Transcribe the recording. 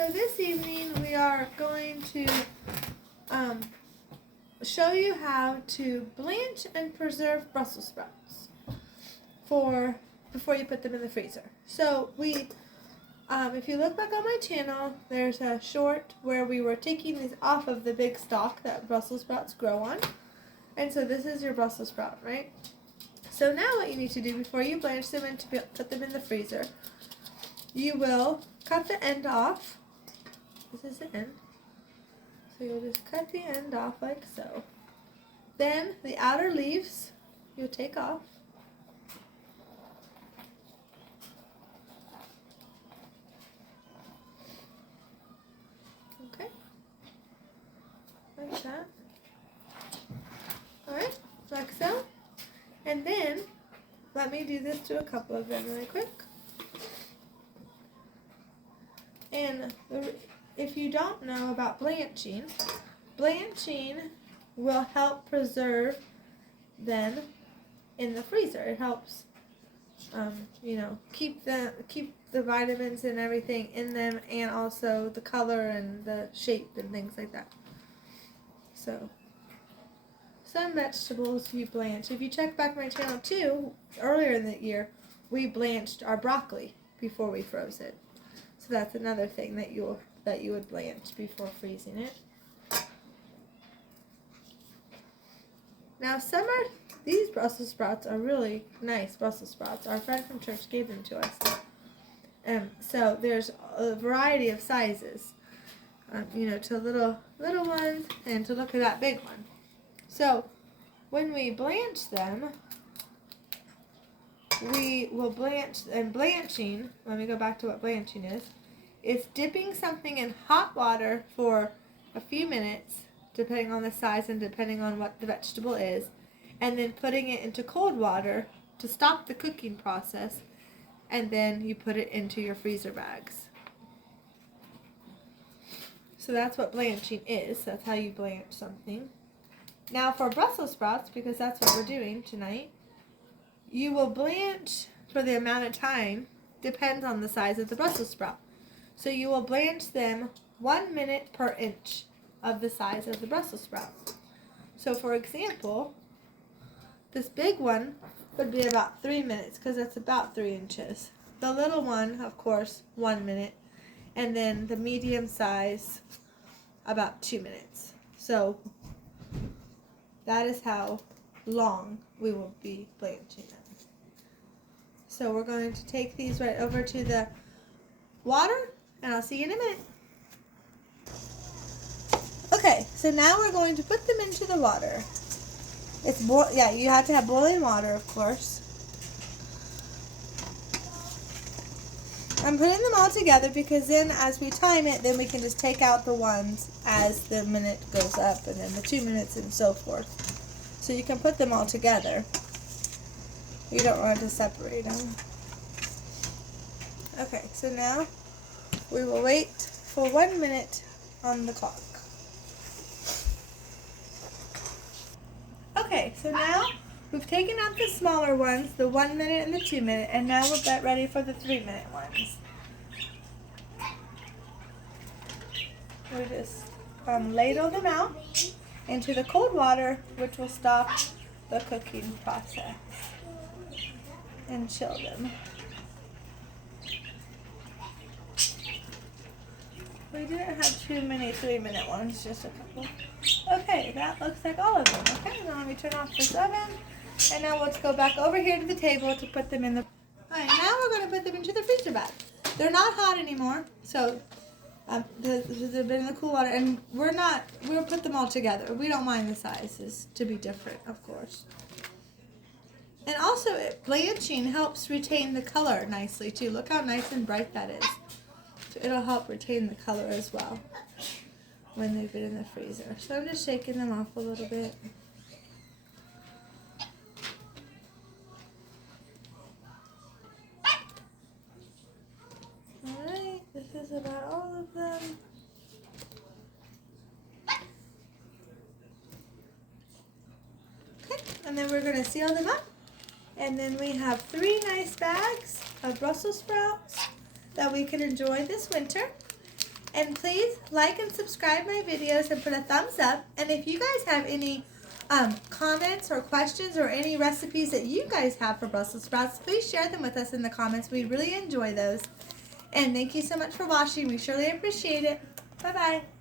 So this evening we are going to show you how to blanch and preserve Brussels sprouts before you put them in the freezer. So if you look back on my channel, there's a short where we were taking these off of the big stalk that Brussels sprouts grow on. And so this is your Brussels sprout, right? So now what you need to do before you blanch them and to put them in the freezer, you will cut the end off. This is the end. So you'll just cut the end off like so. Then the outer leaves you'll take off. Okay. Like that. Alright, like so. And then, let me do this to a couple of them really quick. And if you don't know about blanching, blanching will help preserve them in the freezer. It helps, keep the vitamins and everything in them, and also the color and the shape and things like that. So, some vegetables you blanch. If you check back my channel too, earlier in the year, we blanched our broccoli before we froze it. So that's another thing that you would blanch before freezing it. Now these Brussels sprouts are really nice Brussels sprouts. Our friend from church gave them to us. So there's a variety of sizes, to little ones and to look at that big one. So when we blanch them, we will blanch, and blanching, let me go back to what blanching is. It's dipping something in hot water for a few minutes, depending on the size and depending on what the vegetable is, and then putting it into cold water to stop the cooking process, and then you put it into your freezer bags. So that's what blanching is. That's how you blanch something. Now for Brussels sprouts, because that's what we're doing tonight, you will blanch for the amount of time, depends on the size of the Brussels sprout. So you will blanch them 1 minute per inch of the size of the Brussels sprout. So for example, this big one would be about 3 minutes because it's about 3 inches. The little one, of course, 1 minute. And then the medium size, about 2 minutes. So that is how long we will be blanching them. So we're going to take these right over to the water, and I'll see you in a minute. Okay, so now we're going to put them into the water. You have to have boiling water, of course. I'm putting them all together because then as we time it, then we can just take out the ones as the minute goes up, and then the 2 minutes and so forth. So you can put them all together. You don't want to separate them. Okay, so now we will wait for 1 minute on the clock. Okay, so now we've taken out the smaller ones, the 1 minute and the 2 minute, and now we'll get ready for the 3 minute ones. We just ladle them out into the cold water, which will stop the cooking process, and chill them. We didn't have too many 3 minute ones, just a couple. Okay, that looks like all of them. Okay, now let me turn off this oven. And now let's go back over here to the table to put them in the... Alright, now we're going to put them into the freezer bag. They're not hot anymore, so they've been in the cool water. And we'll put them all together. We don't mind the sizes to be different, of course. And also, blanching helps retain the color nicely, too. Look how nice and bright that is. So it'll help retain the color as well when they've been in the freezer. So I'm just shaking them off a little bit. Alright, this is about all of them. Okay, and then we're going to seal them up. And then we have 3 nice bags of Brussels sprouts that we can enjoy this winter. And please like and subscribe my videos and put a thumbs up. And if you guys have any comments or questions or any recipes that you guys have for Brussels sprouts, please share them with us in the comments. We really enjoy those. And thank you so much for watching. We surely appreciate it. Bye-bye.